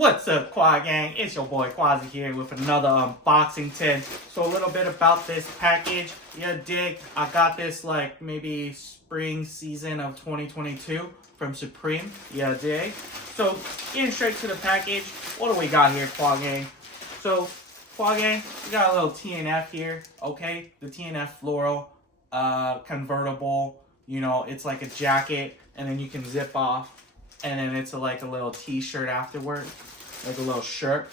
What's up, QuaGang? It's your boy Quazy here with another unboxing tip. So a little bit about this package. Yeah, dig. I got this like maybe spring season of 2022 from Supreme. Yeah, dig. So getting straight to the package. What do we got here, QuaGang? So QuaGang, we got a little TNF here. Okay, the TNF floral convertible. You know, it's like a jacket, and then you can zip off. And then it's like a little t-shirt afterward. Like a little shirt.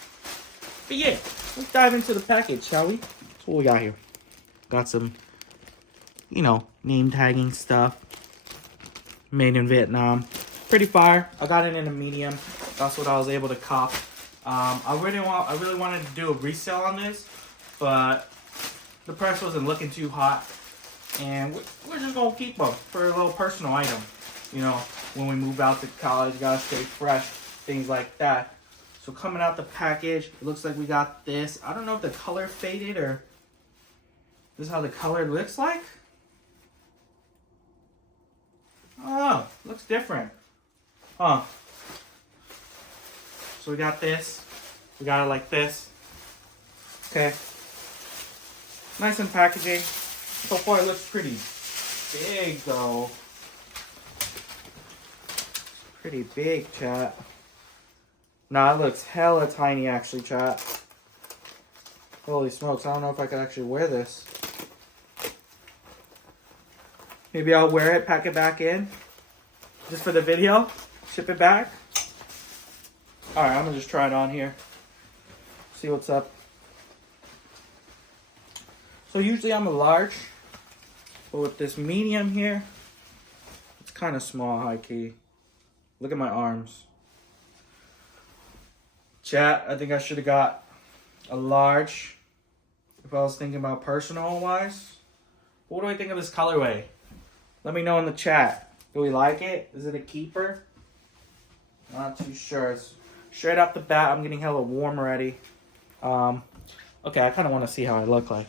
But yeah, let's dive into the package, shall we? So what we got here? Got some, you know, name tagging stuff. Made in Vietnam. Pretty fire. I got it in a medium. That's what I was able to cop. I really wanted to do a resale on this, but the price wasn't looking too hot. And we're just gonna keep them for a little personal item. You know, when we move out to college, you gotta stay fresh, things like that. So coming out the package, it looks like we got this. I don't know if the color faded or this is how the color looks like. Oh, looks different. Huh. So we got this. We got it like this. Okay. Nice in packaging. So far it looks pretty big though. Pretty big, chat. Nah, it looks hella tiny actually, chat. Holy smokes, I don't know if I could actually wear this. Maybe I'll wear it, pack it back in. Just for the video. Ship it back. Alright, I'm gonna just try it on here. See what's up. So usually I'm a large. But with this medium here, it's kind of small, high key. Look at my arms. Chat, I think I should have got a large if I was thinking about personal wise. What do I think of this colorway? Let me know in the chat. Do we like it? Is it a keeper? Not too sure. It's straight off the bat, I'm getting hella warm already. Okay, I kind of want to see how I look like.